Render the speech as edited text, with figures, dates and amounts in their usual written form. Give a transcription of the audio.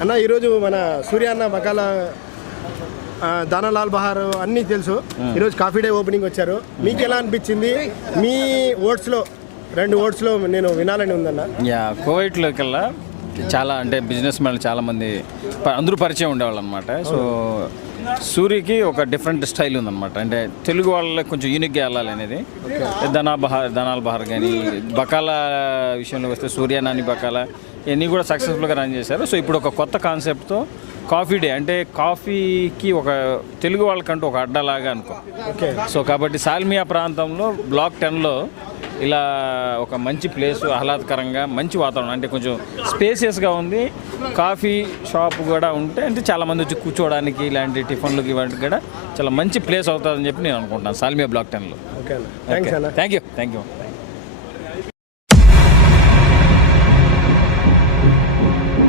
అన్న ఈరోజు మన సూర్య అన్న బకాల దానాలాల్ బహార్ అన్నీ తెలుసు. ఈరోజు కాఫీ డే ఓపెనింగ్ వచ్చారు. మీకు ఎలా అనిపించింది? మీ ఓట్స్లో 2 ఓట్స్లో నేను వినాలని ఉందన్న. కోవిడ్లోకెల్లా చాలా అంటే బిజినెస్ మ్యాన్ చాలామంది అందరూ పరిచయం ఉండేవాళ్ళు అనమాట. సో సూర్యకి ఒక డిఫరెంట్ స్టైల్ ఉందన్నమాట. అంటే తెలుగు వాళ్ళకి కొంచెం యూనిక్గా వెళ్ళాలి అనేది. దనాల్ బహార్ కానీ బకాల విషయంలో వస్తే సూర్య నాని బకాల ఇవన్నీ కూడా సక్సెస్ఫుల్గా రన్ చేశారు. సో ఇప్పుడు ఒక కొత్త కాన్సెప్ట్తో కాఫీ డే, అంటే కాఫీకి ఒక తెలుగు వాళ్ళకంటూ ఒక అడ్డలాగా అనుకో. సో కాబట్టి సాల్మియా ప్రాంతంలో బ్లాక్ 10లో ఇలా ఒక మంచి ప్లేస్, ఆహ్లాదకరంగా మంచి వాతావరణం, అంటే కొంచెం స్పేసియస్గా ఉంది. కాఫీ షాప్ కూడా ఉంటే అంటే చాలామంది వచ్చి కూర్చోవడానికి ఇలాంటి టిఫిన్లకి ఇవాటికి కూడా చాలా మంచి ప్లేస్ అవుతుందని చెప్పి నేను అనుకుంటున్నాను సాల్మియా బ్లాక్ 10లో. Okay, thank you.